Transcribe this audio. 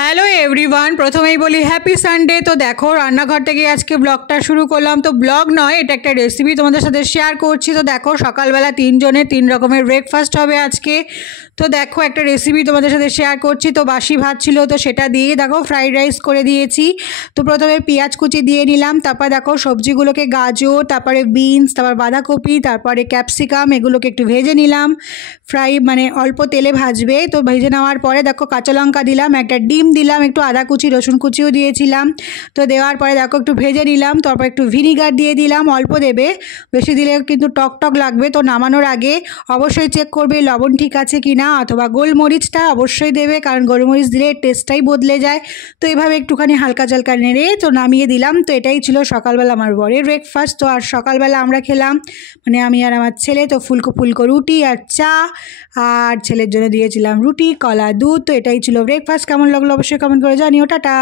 Hello everyone, প্রথমেই বলি happy Sunday. তো দেখো রান্নাঘর থেকে আজকে ব্লগটা শুরু করলাম। তো ব্লগ নয়, এটা একটা রেসিপি তোমাদের সাথে শেয়ার করছি। তো দেখো সকালবেলা তিনজনের তিন রকমের ব্রেকফাস্ট হবে আজকে। তো দেখো একটা রেসিপি তোমাদের সাথে শেয়ার করছি। তো বাসি ভাত ছিল, তো সেটা দিয়ে দেখো ফ্রাইড রাইস করে দিয়েছি। তো প্রথমে পেঁয়াজ কুচি দিয়ে নিলাম, তারপর দেখো সবজিগুলোকে গাজর, তারপরে বিনস, তারপর বাঁধাকপি, তারপরে ক্যাপসিকাম, এগুলোকে একটু ভেজে নিলাম। মানে অল্প তেলে ভাজবে। তো ভেজে নেওয়ার পরে দেখো কাঁচা লঙ্কা দিলাম, একটা ডিম দিলাম, একটু আদা কুচি রসুন কুচিও দিয়েছিলাম। তো দেওয়ার পরে দেখো একটু ভেজে নিলাম। তারপর একটু ভিনিগার দিয়ে দিলাম, অল্প দেবে, বেশি দিলে কিন্তু টক টক লাগবে। তো নামানোর আগে অবশ্যই চেক করবে লবণ ঠিক আছে কি না, অথবা গোলমরিচটা অবশ্যই দেবে, কারণ গোলমরিচ দিলে টেস্টটাই বদলে যায়। তো এইভাবে একটুখানি হালকা জালকা নেড়ে তো নামিয়ে দিলাম। তো এটাই ছিল সকালবেলা আমার বরের ব্রেকফাস্ট। তো আর সকালবেলা আমরা খেলাম, মানে আমি আর আমার ছেলে, তো ফুলকো ফুলকো রুটি আর চা, আর ছেলের জন্য দিয়েছিলাম রুটি কলা দুধ। তো এটাই ছিল ব্রেকফাস্ট। কেমন লাগলো অবশ্যই কমেন্ট করে জানিও। টাটা।